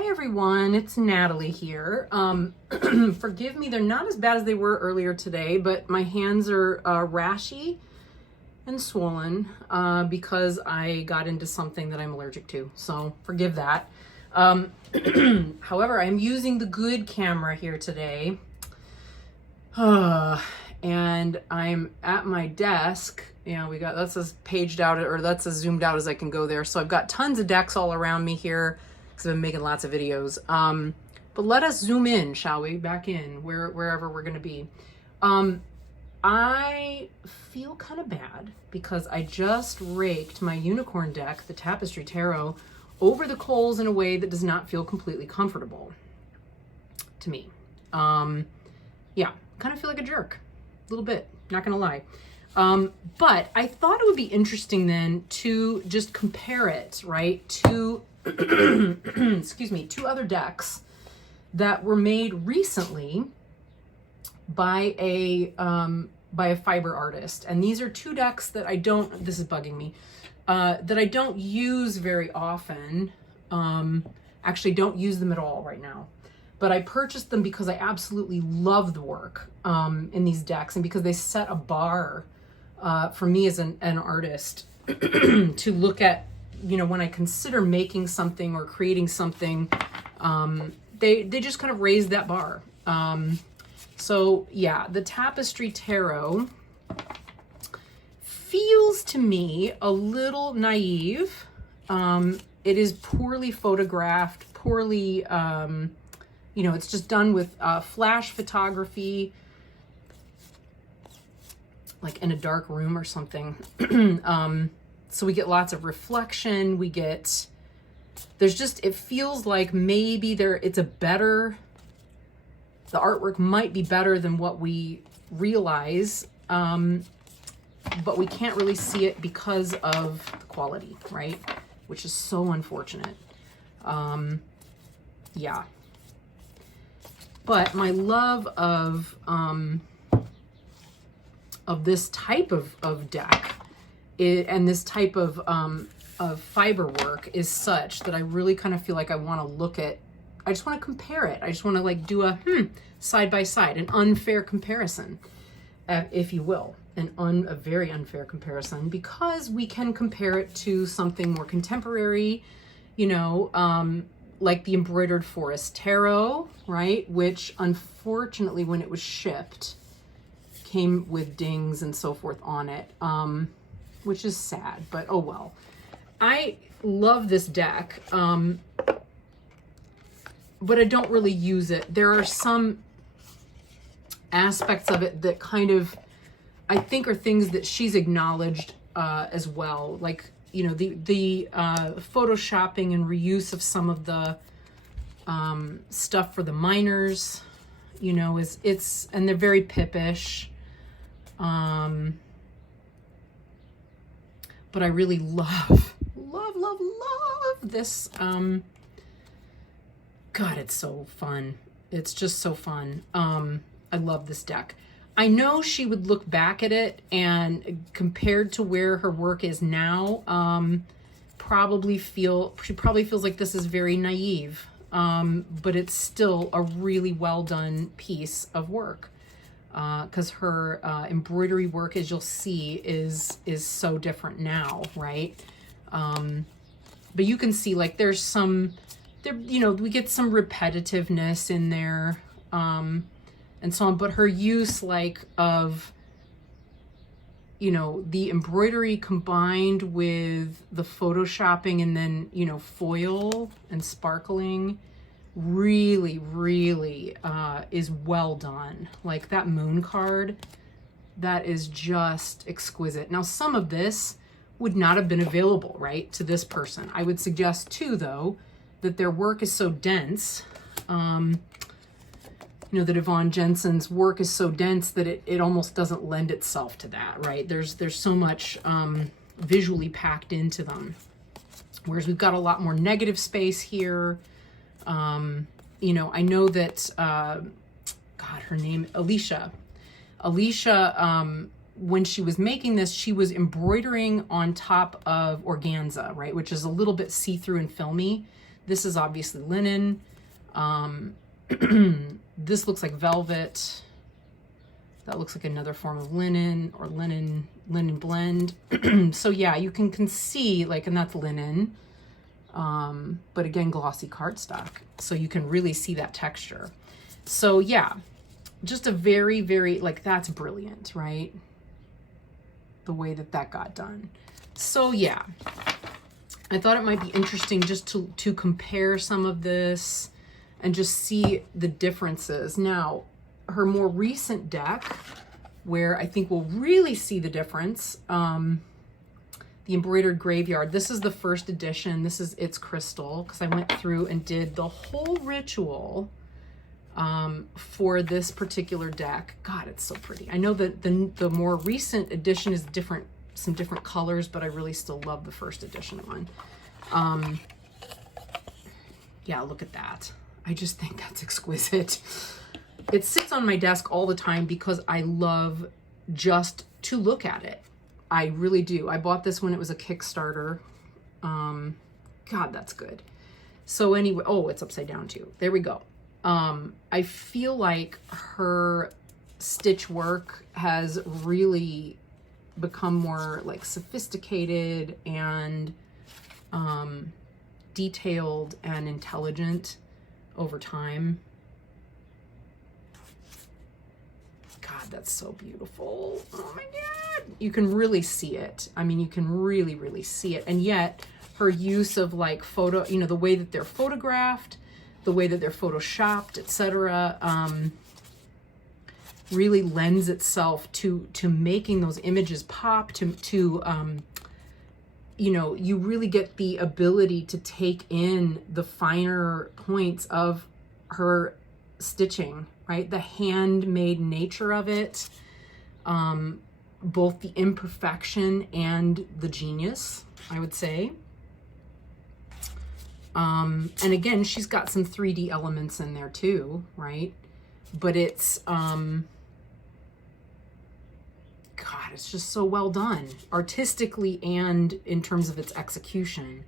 Hi everyone, it's Natalie here. Forgive me, they're not as bad as they were earlier today, but my hands are rashy and swollen because I got into something that I'm allergic to, so forgive that. However, I'm using the good camera here today, and I'm at my desk. Yeah, that's as paged out, or that's as zoomed out as I can go there. So I've got tons of decks all around me here, because I've been making lots of videos. But let us zoom in, shall we? Back in, wherever we're going to be. I feel kind of bad because I just raked my unicorn deck, the Tapestry Tarot, over the coals in a way that does not feel completely comfortable to me. Yeah, kind of feel like a jerk. A little bit, not going to lie. But I thought it would be interesting then to just compare it, right, to excuse me, two other decks that were made recently by a fiber artist. And these are two decks that I don't, this is bugging me, that I don't use very often. Actually don't use them at all right now. But I purchased them because I absolutely love the work in these decks, and because they set a bar for me as an artist to look at, you know, when I consider making something or creating something, they just kind of raise that bar. So yeah, the Tapestry Tarot feels to me a little naive. It is poorly photographed, poorly, you know, it's just done with flash photography, like in a dark room or something. So we get lots of reflection. We get, there's just, it feels like maybe it's a better, the artwork might be better than what we realize, but we can't really see it because of the quality, right? Which is so unfortunate. Yeah. But my love of this type of deck and this type of fiber work is such that I really kind of feel like I want to look at, I just want to compare it. I just want to like do a side by side, an unfair comparison, if you will, a very unfair comparison, because we can compare it to something more contemporary, you know, like the Embroidered Forest Tarot, right? Which unfortunately, when it was shipped, came with dings and so forth on it, which is sad, but oh well. I love this deck, but I don't really use it. There are some aspects of it that kind of, I think, are things that she's acknowledged as well. Like, you know, the photoshopping and reuse of some of the stuff for the miners, you know, and they're very pippish. But I really love this. God, it's so fun. It's just so fun. I love this deck. I know she would look back at it and compared to where her work is now, she probably feels like this is very naive. But it's still a really well done piece of work. Because her embroidery work, as you'll see, is so different now, right? But you can see, like, there's some, you know, we get some repetitiveness in there, and so on. But her use, like, of, you know, the embroidery combined with the photoshopping and then, you know, foil and sparkling, really is well done. Like that moon card, that is just exquisite. Now, some of this would not have been available, right, to this person. I would suggest too, though, that their work is so dense, you know, that Yvonne Jensen's work is so dense that it almost doesn't lend itself to that, right? There's so much visually packed into them, whereas we've got a lot more negative space here. You know, I know that, God, her name, Alicia, when she was making this, she was embroidering on top of organza, right? Which is a little bit see-through and filmy. This is obviously linen. This looks like velvet. That looks like another form of linen, or linen blend. So yeah, you can see, like, and that's linen. But again, glossy cardstock. So you can really see that texture. So yeah, just a very, very, like, that's brilliant, right? The way that that got done. So yeah, I thought it might be interesting just to compare some of this and just see the differences. Now, her more recent deck, where I think we'll really see the difference, the Embroidered Graveyard. This is the first edition. This is its crystal, because I went through and did the whole ritual for this particular deck. God, it's so pretty. I know that the more recent edition is different, some different colors, but I really still love the first edition one. Yeah, look at that. I just think that's exquisite. It sits on my desk all the time because I love just to look at it. I really do. I bought this when it was a Kickstarter. God, that's good. So anyway, oh, it's upside down too. There we go. I feel like her stitch work has really become more like sophisticated and detailed and intelligent over time. God, that's so beautiful. Oh my God. You can really see it. I mean, you can really, really see it. And yet her use of like photo, you know, the way that they're photographed, the way that they're photoshopped, etc., really lends itself to making those images pop, you know, you really get the ability to take in the finer points of her stitching, right? The handmade nature of it, both the imperfection and the genius, I would say. And again, she's got some 3D elements in there too, right? But it's, God, it's just so well done, artistically and in terms of its execution.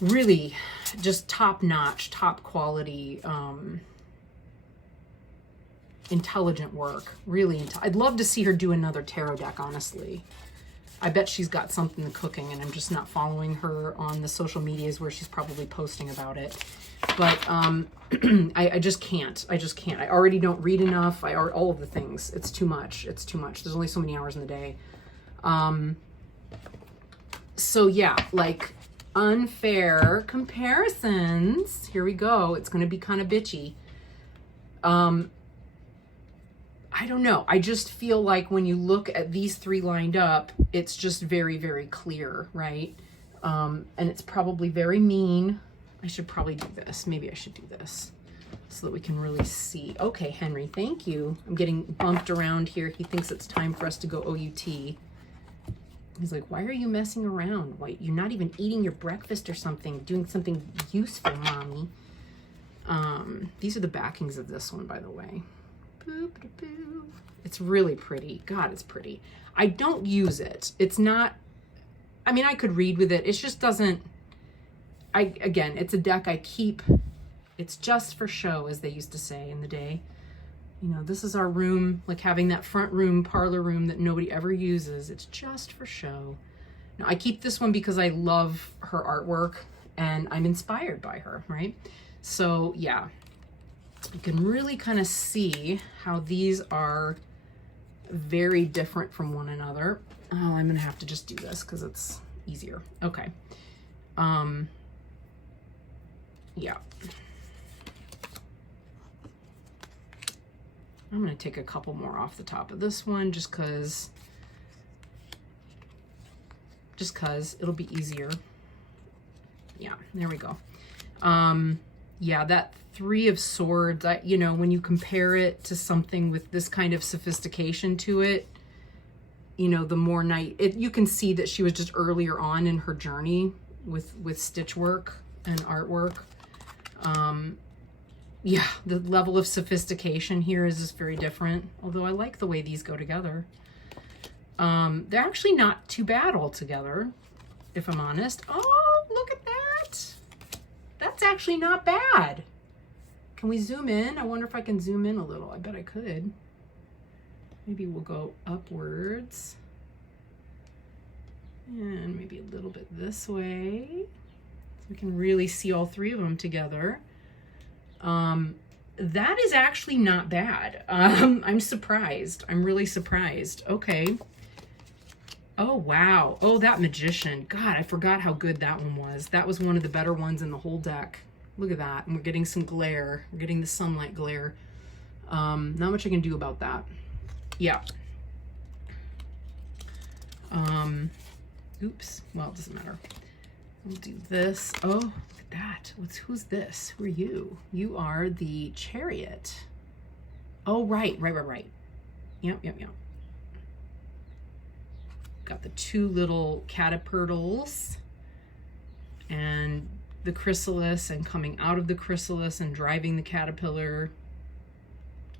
Really just top-notch, top quality, intelligent work. Really, I'd love to see her do another tarot deck, honestly. I bet she's got something cooking, and I'm just not following her on the social medias where she's probably posting about it. But I just can't. I just can't. I already don't read enough. All of the things. It's too much. It's too much. There's only so many hours in the day. So yeah, like unfair comparisons. Here we go. It's going to be kind of bitchy. I don't know. I just feel like when you look at these three lined up, it's just very, very clear, right? And it's probably very mean. I should probably do this. Maybe I should do this so that we can really see. Okay, Henry, thank you. I'm getting bumped around here. He thinks it's time for us to go OUT. He's like, why are you messing around? Why, you're not even eating your breakfast or something, doing something useful, mommy. These are the backings of this one, by the way. It's really pretty. God, it's pretty. I don't use it. It's not, I mean, I could read with it. It just doesn't, again, it's a deck I keep. It's just for show, as they used to say in the day. You know, this is our room, like having that front room, parlor room that nobody ever uses. It's just for show. Now, I keep this one because I love her artwork and I'm inspired by her, right? So yeah, you can really kind of see how these are very different from one another. Oh, I'm gonna have to just do this because it's easier. Okay. Yeah. I'm gonna take a couple more off the top of this one just cause it'll be easier. Yeah, there we go. Yeah, that Three of Swords, you know, when you compare it to something with this kind of sophistication to it, you know, the more you can see that she was just earlier on in her journey with stitch work and artwork. Yeah, the level of sophistication here is just very different, although I like the way these go together. They're actually not too bad altogether, if I'm honest. Oh, look at that. actually not bad. Can we zoom in? I wonder if I can zoom in a little. I bet I could. Maybe we'll go upwards. And maybe a little bit this way. So we can really see all three of them together. That is actually not bad. I'm surprised. I'm really surprised. Okay. Oh, wow. Oh, that Magician. God, I forgot how good that one was. That was one of the better ones in the whole deck. Look at that. And we're getting some glare. We're getting the sunlight glare. Not much I can do about that. Yeah. Oops. Well, it doesn't matter. We'll do this. Oh, look at that. Who's this? Who are you? You are the Chariot. Oh, right. Yep. Got the two little caterpillars and the chrysalis, and coming out of the chrysalis and driving the caterpillar,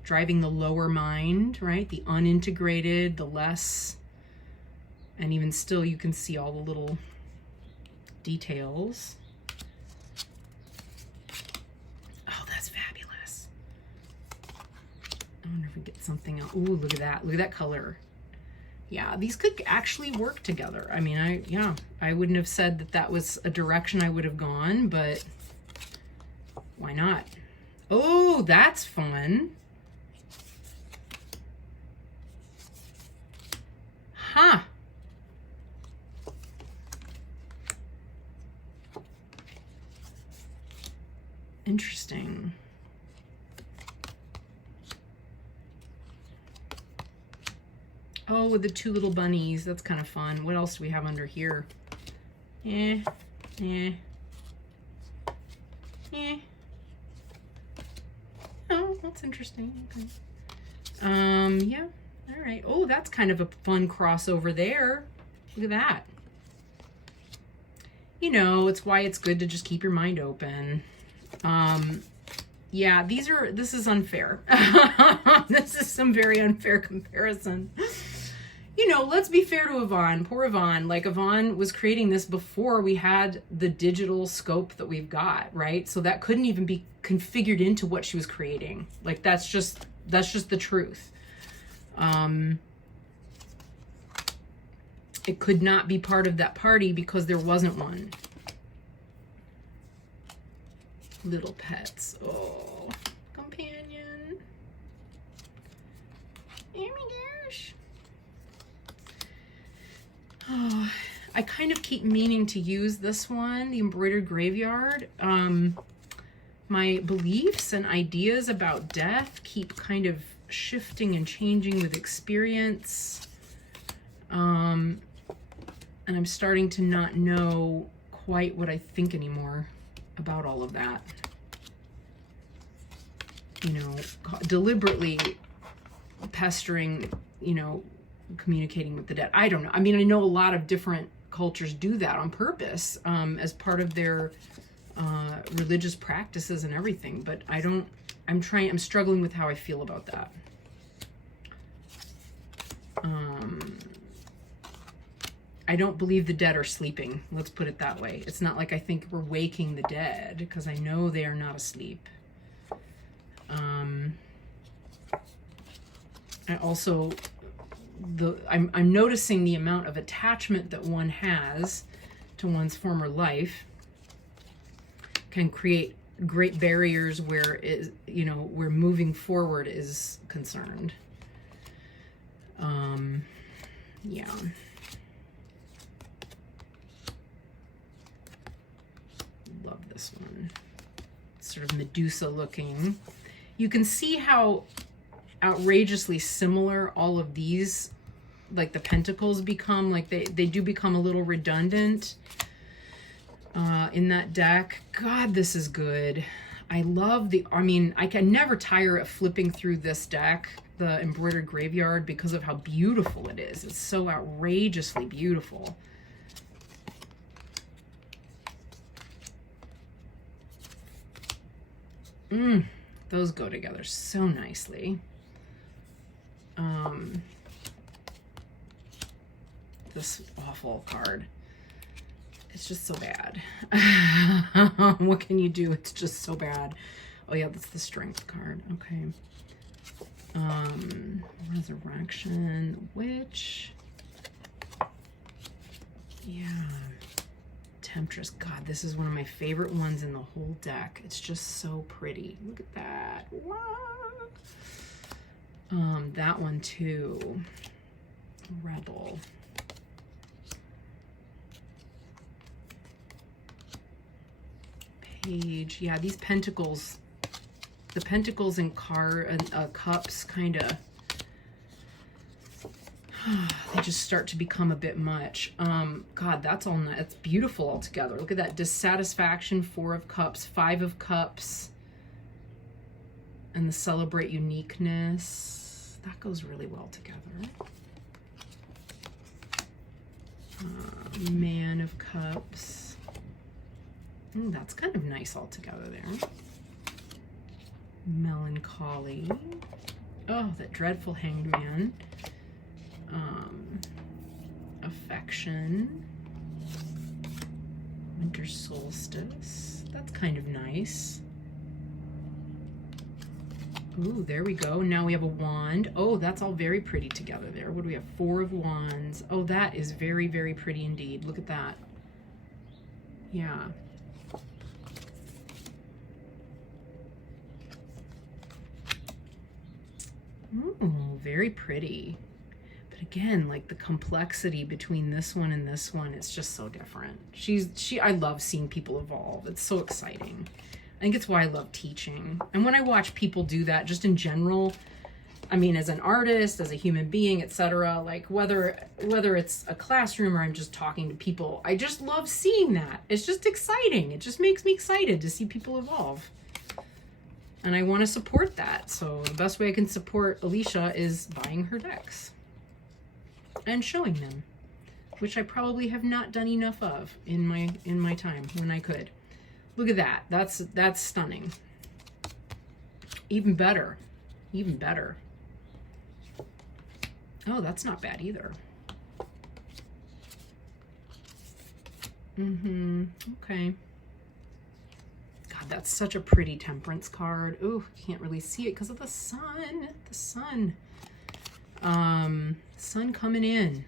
driving the lower mind, right? The unintegrated, the less, and even still you can see all the little details. Oh, that's fabulous. I wonder if we get something else. Ooh, look at that. Look at that color. Yeah, these could actually work together. I mean, I wouldn't have said that that was a direction I would have gone, but why not? Oh, that's fun. Huh. Interesting. Oh, with the two little bunnies. That's kind of fun. What else do we have under here? Oh, that's interesting. Okay. Yeah. All right. Oh, that's kind of a fun crossover there. Look at that. You know, it's why it's good to just keep your mind open. Yeah, this is unfair. This is some very unfair comparison. You know, let's be fair to Yvonne. Poor Yvonne. Like, Yvonne was creating this before we had the digital scope that we've got, right? So that couldn't even be configured into what she was creating. Like, that's just the truth. It could not be part of that party because there wasn't one. Little pets. Oh, companion. Oh my gosh. Oh, I kind of keep meaning to use this one, the Embroidered Graveyard. My beliefs and ideas about death keep kind of shifting and changing with experience. And I'm starting to not know quite what I think anymore about all of that. You know, deliberately pestering, you know, communicating with the dead. I don't know. I mean, I know a lot of different cultures do that on purpose, as part of their religious practices and everything, but I'm struggling with how I feel about that. I don't believe the dead are sleeping. Let's put it that way. It's not like I think we're waking the dead, because I know they are not asleep. I also, I'm noticing the amount of attachment that one has to one's former life can create great barriers where where moving forward is concerned. Yeah. Love this one. Sort of Medusa looking. You can see how outrageously similar all of these, like the pentacles, become. Like they do become a little redundant in that deck. God, this is good. I love I can never tire of flipping through this deck, the Embroidered Graveyard, because of how beautiful it is. It's so outrageously beautiful. Those go together so nicely. This awful card. It's just so bad. What can you do? It's just so bad. Oh yeah, that's the strength card. Okay. Resurrection, Witch. Yeah. Temptress. God, this is one of my favorite ones in the whole deck. It's just so pretty. Look at that. Wow. That one too. Rebel. Page. Yeah, these pentacles, the pentacles and cups kind of, they just start to become a bit much. God, that's beautiful altogether. Look at that. Dissatisfaction, 4 of Cups, 5 of Cups, and the Celebrate Uniqueness. That goes really well together. Man of Cups. That's kind of nice altogether there. Melancholy. Oh, that dreadful Hanged Man. Affection. Winter Solstice. That's kind of nice. Ooh, there we go. Now we have a wand. Oh, that's all very pretty together there. What do we have? 4 of Wands. Oh, that is very, very pretty indeed. Look at that. Yeah. Ooh, very pretty. But again, like the complexity between this one and this one, it's just so different. I love seeing people evolve. It's so exciting. I think it's why I love teaching. And when I watch people do that, just in general, I mean, as an artist, as a human being, etc., like whether it's a classroom or I'm just talking to people, I just love seeing that. It's just exciting. It just makes me excited to see people evolve. And I want to support that. So the best way I can support Alicia is buying her decks and showing them, which I probably have not done enough of in my time when I could. Look at that. That's stunning. Even better. Even better. Oh, that's not bad either. Okay. God, that's such a pretty Temperance card. Ooh, can't really see it because of the sun. The sun. Sun coming in.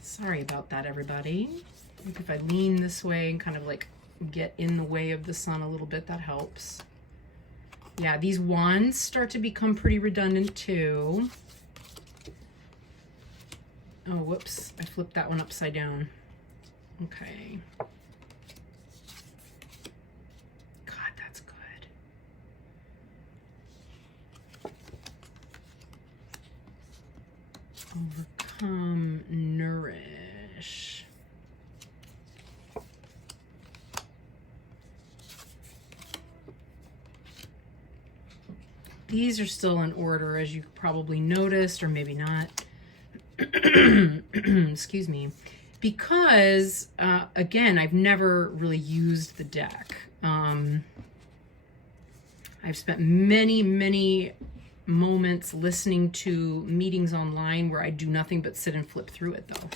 Sorry about that, everybody. Maybe if I lean this way and kind of like get in the way of the sun a little bit, that helps. Yeah, these wands start to become pretty redundant too. Oh, whoops. I flipped that one upside down. Okay. God, that's good. Overcome, nourish. These are still in order, as you probably noticed, or maybe not. Excuse me. Because, again, I've never really used the deck. I've spent many, many moments listening to meetings online where I do nothing but sit and flip through it, though.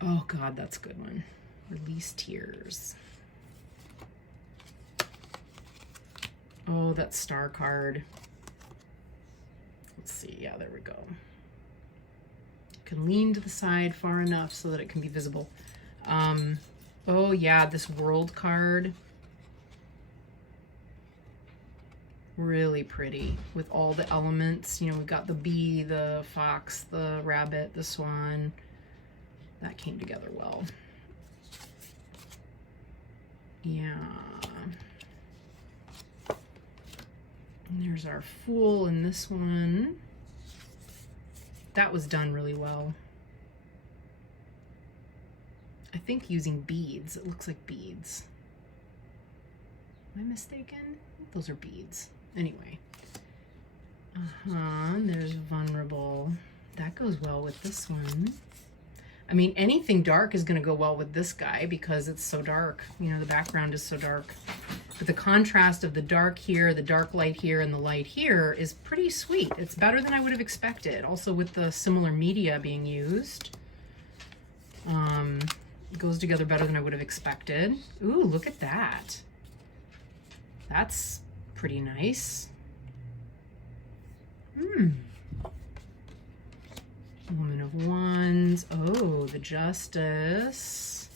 Oh, God, that's a good one. Release tears. Oh, that star card. Let's see. Yeah, there we go. Can lean to the side far enough so that it can be visible. Oh yeah, this world card. Really pretty with all the elements. You know, we've got the bee, the fox, the rabbit, the swan. That came together well. Yeah. And there's our Fool in this one. That was done really well. I think using beads. It looks like beads. Am I mistaken? Those are beads. Anyway. And there's Vulnerable. That goes well with this one. I mean, anything dark is going to go well with this guy because it's so dark. You know, the background is so dark. But the contrast of the dark here, the dark light here, and the light here is pretty sweet. It's better than I would have expected. Also with the similar media being used. It goes together better than I would have expected. Ooh, look at that. That's pretty nice. Woman of Wands. Oh, the Justice.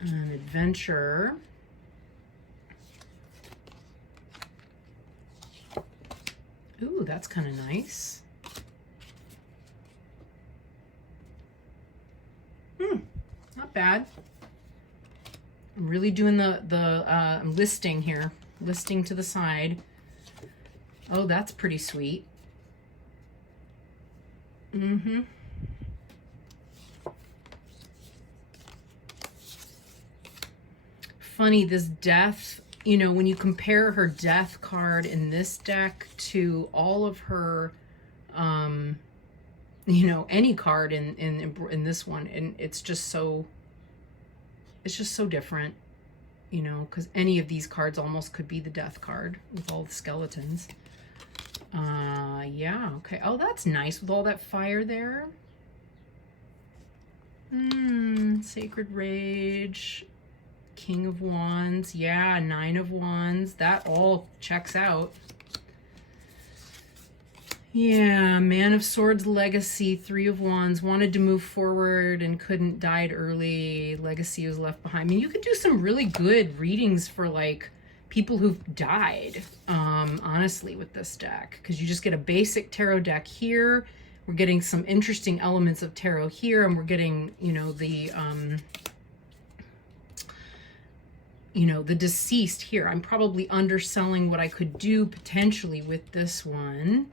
And Adventure. Ooh, that's kind of nice. Not bad. I'm really doing the listing here. Listing to the side. Oh, that's pretty sweet. Funny, this Death, you know, when you compare her Death card in this deck to all of her, you know, any card in this one, and it's just so different, you know, because any of these cards almost could be the Death card with all the skeletons. Yeah, okay. Oh, that's nice with all that fire there. Sacred Rage, King of Wands. Yeah, Nine of Wands. That all checks out. Yeah, Man of Swords, Legacy, Three of Wands. Wanted to move forward and couldn't, died early. Legacy was left behind. I mean, you could do some really good readings for like people who've died, honestly, with this deck, because you just get a basic tarot deck here. We're getting some interesting elements of tarot here, and we're getting, you know, the deceased here. I'm probably underselling what I could do potentially with this one.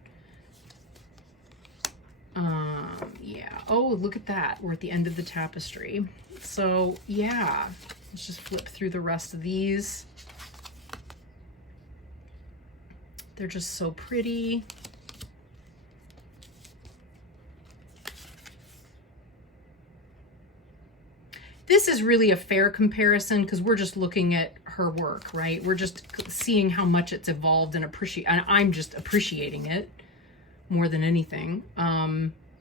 Yeah. Oh, look at that. We're at the end of the tapestry. So yeah, let's just flip through the rest of these. They're just so pretty. This is really a fair comparison because we're just looking at her work, right? We're just seeing how much it's evolved and I'm just appreciating it more than anything,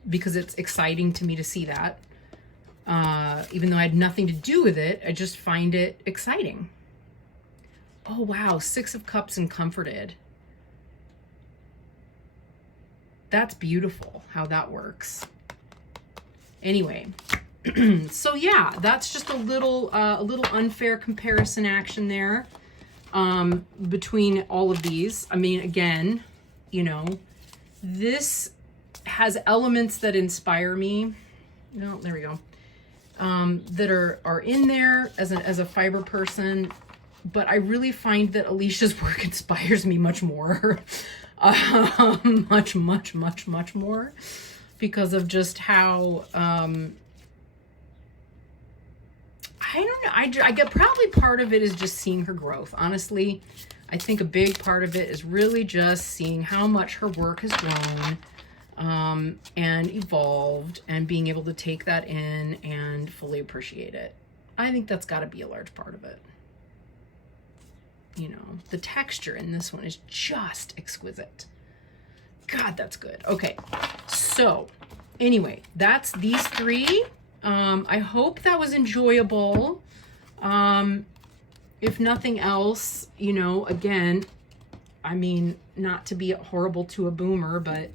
because it's exciting to me to see that. Even though I had nothing to do with it, I just find it exciting. Oh, wow. Six of Cups and Comforted. That's beautiful how that works. Anyway, so yeah, that's just a little unfair comparison action there, between all of these. I mean, again, you know, this has elements that inspire me. No, there we go. That are in there as a fiber person, but I really find that Alicia's work inspires me much more. Much more, because of just how, I don't know. I get probably part of it is just seeing her growth. Honestly, I think a big part of it is really just seeing how much her work has grown, and evolved, and being able to take that in and fully appreciate it. I think that's got to be a large part of it. You know, the texture in this one is just exquisite. God, that's good. Okay, so anyway, that's these three. I hope that was enjoyable. If nothing else, you know, again, I mean, not to be horrible to a boomer, but,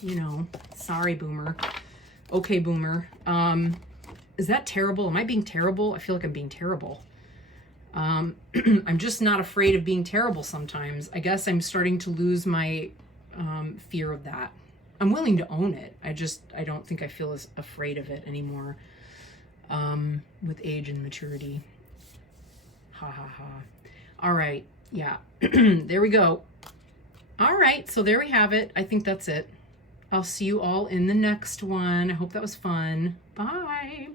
you know, sorry, boomer. Okay, boomer. Is that terrible? Am I being terrible? I feel like I'm being terrible. I'm just not afraid of being terrible sometimes. I guess I'm starting to lose my fear of that. I'm willing to own it. I don't think I feel as afraid of it anymore, with age and maturity. Ha ha ha. All right. Yeah. There we go. All right. So there we have it. I think that's it. I'll see you all in the next one. I hope that was fun. Bye.